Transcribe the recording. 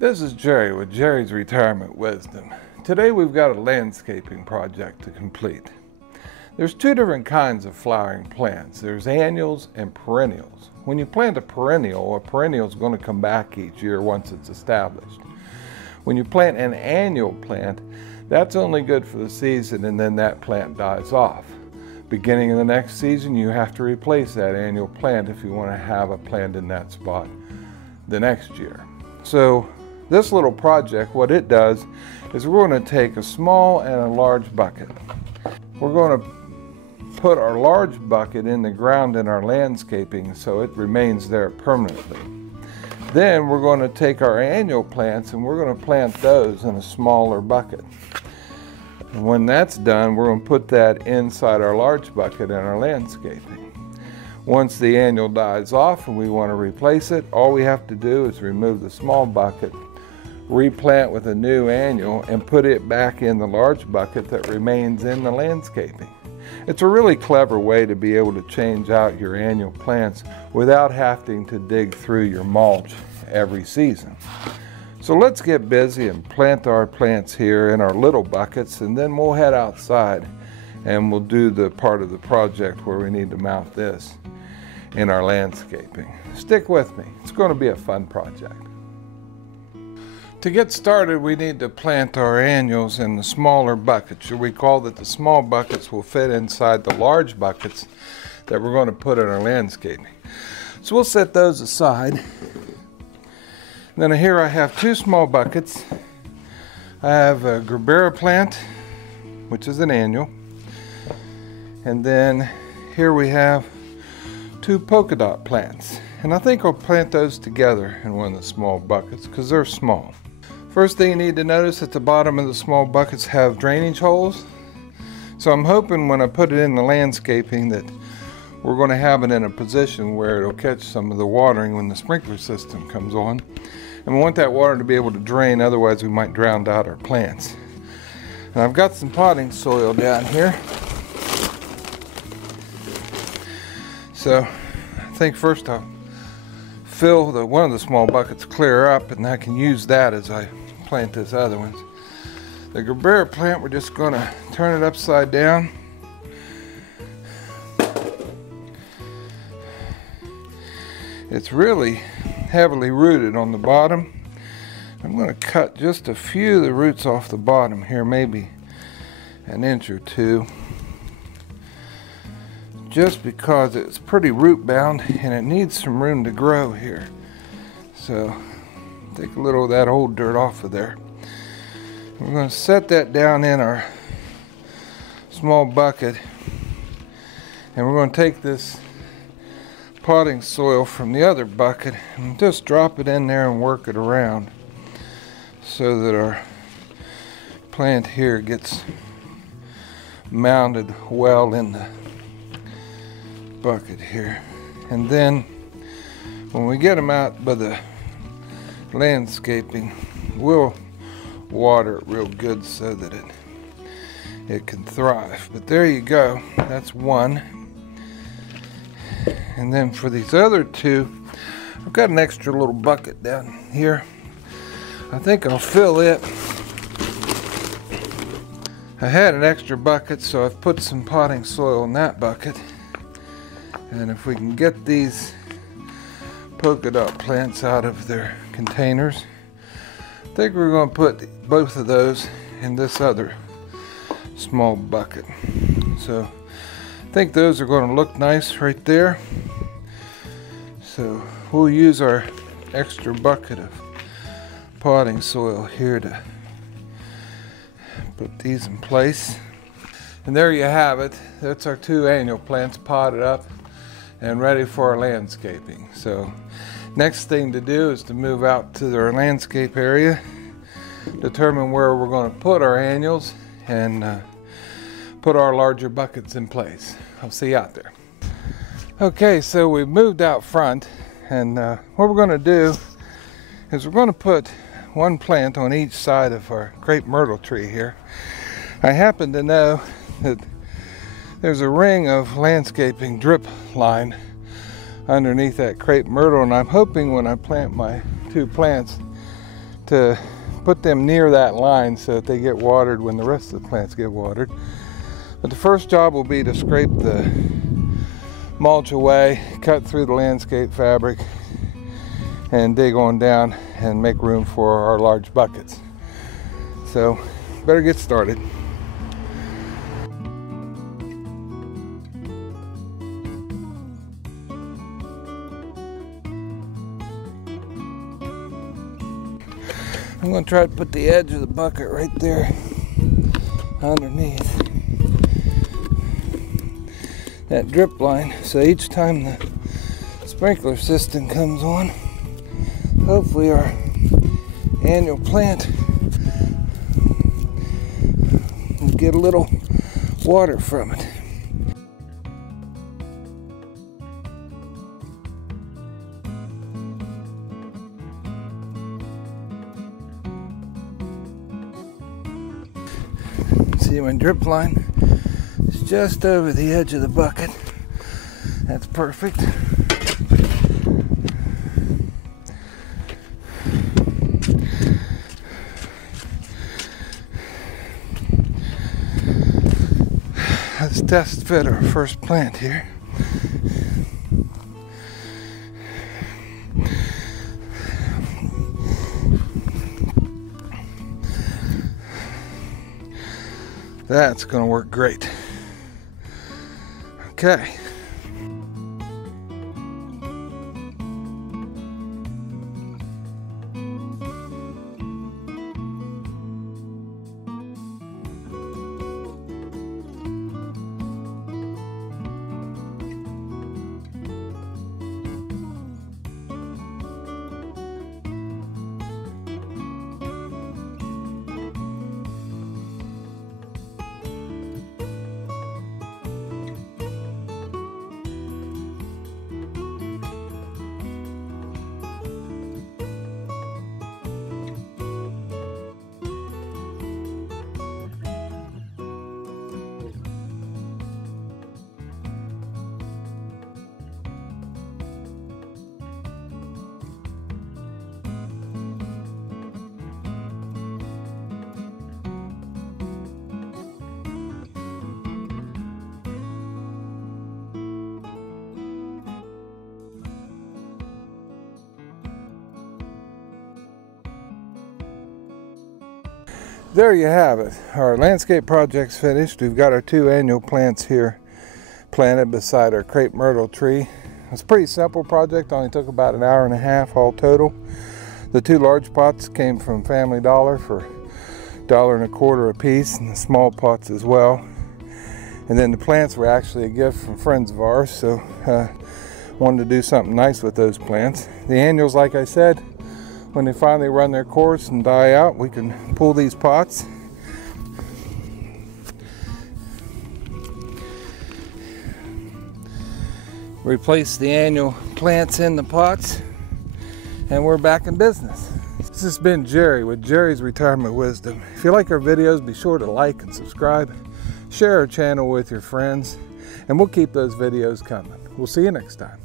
This is Jerry with Jerry's Retirement Wisdom. Today we've got a landscaping project to complete. There's two different kinds of flowering plants. There's annuals and perennials. When you plant a perennial is going to come back each year once it's established. When you plant an annual plant, that's only good for the season and then that plant dies off. Beginning of the next season, you have to replace that annual plant if you want to have a plant in that spot the next year. So this little project, what it does is we're going to take a small and a large bucket. We're going to put our large bucket in the ground in our landscaping so it remains there permanently. Then we're going to take our annual plants and we're going to plant those in a smaller bucket. And when that's done, we're going to put that inside our large bucket in our landscaping. Once the annual dies off and we want to replace it, all we have to do is remove the small bucket, replant with a new annual, and put it back in the large bucket that remains in the landscaping. It's a really clever way to be able to change out your annual plants without having to dig through your mulch every season. So let's get busy and plant our plants here in our little buckets, and then we'll head outside and we'll do the part of the project where we need to mount this in our landscaping. Stick with me. It's going to be a fun project. To get started, we need to plant our annuals in the smaller buckets. You'll recall that the small buckets will fit inside the large buckets that we're going to put in our landscaping. So we'll set those aside. Then here I have two small buckets. I have a gerbera plant, which is an annual. And then here we have two polka dot plants. And I think I'll plant those together in one of the small buckets because they're small. First thing you need to notice, at the bottom of the small buckets have drainage holes. So I'm hoping when I put it in the landscaping that we're going to have it in a position where it'll catch some of the watering when the sprinkler system comes on. And we want that water to be able to drain, otherwise we might drown out our plants. And I've got some potting soil down here. So I think first I'll fill one of the small buckets clear up, and I can use that as I plant this other one. The gerbera plant, we're just going to turn it upside down. It's really heavily rooted on the bottom. I'm going to cut just a few of the roots off the bottom here, maybe an inch or two, just because it's pretty root bound and it needs some room to grow here. So take a little of that old dirt off of there. We're going to set that down in our small bucket, and we're going to take this potting soil from the other bucket and just drop it in there and work it around so that our plant here gets mounted well in the bucket here. And then when we get them out by the landscaping, we'll water it real good so that it can thrive. But there you go, that's one. And then for these other two, I've got an extra little bucket down here. I think I'll fill it. I had an extra bucket, so I've put some potting soil in that bucket. And if we can get these polka dot plants out of their containers, I think we're going to put both of those in this other small bucket. So I think those are going to look nice right there. So we'll use our extra bucket of potting soil here to put these in place. And there you have it. That's our two annual plants potted up and ready for our landscaping. So next thing to do is to move out to our landscape area, determine where we're going to put our annuals, and put our larger buckets in place. I'll see you out there. Okay, so we've moved out front, and what we're going to do is we're going to put one plant on each side of our crepe myrtle tree here. I happen to know that there's a ring of landscaping drip line underneath that crepe myrtle, and I'm hoping when I plant my two plants to put them near that line so that they get watered when the rest of the plants get watered. But the first job will be to scrape the mulch away, cut through the landscape fabric, and dig on down and make room for our large buckets. So better get started. I'm going to try to put the edge of the bucket right there underneath that drip line, so each time the sprinkler system comes on, hopefully our annual plant will get a little water from it. See, my drip line is just over the edge of the bucket. That's perfect. Let's test fit our first plant here. That's going to work great. Okay. There you have it. Our landscape project's finished. We've got our 2 annual plants here planted beside our crepe myrtle tree. It's a pretty simple project, only took about an hour and a half all total. The 2 large pots came from Family Dollar for $1.25 a piece, and the small pots as well. And then the plants were actually a gift from friends of ours, so wanted to do something nice with those plants. The annuals, like I said, when they finally run their course and die out, we can pull these pots, replace the annual plants in the pots, and we're back in business. This has been Jerry with Jerry's Retirement Wisdom. If you like our videos, be sure to like and subscribe, share our channel with your friends, and we'll keep those videos coming. We'll see you next time.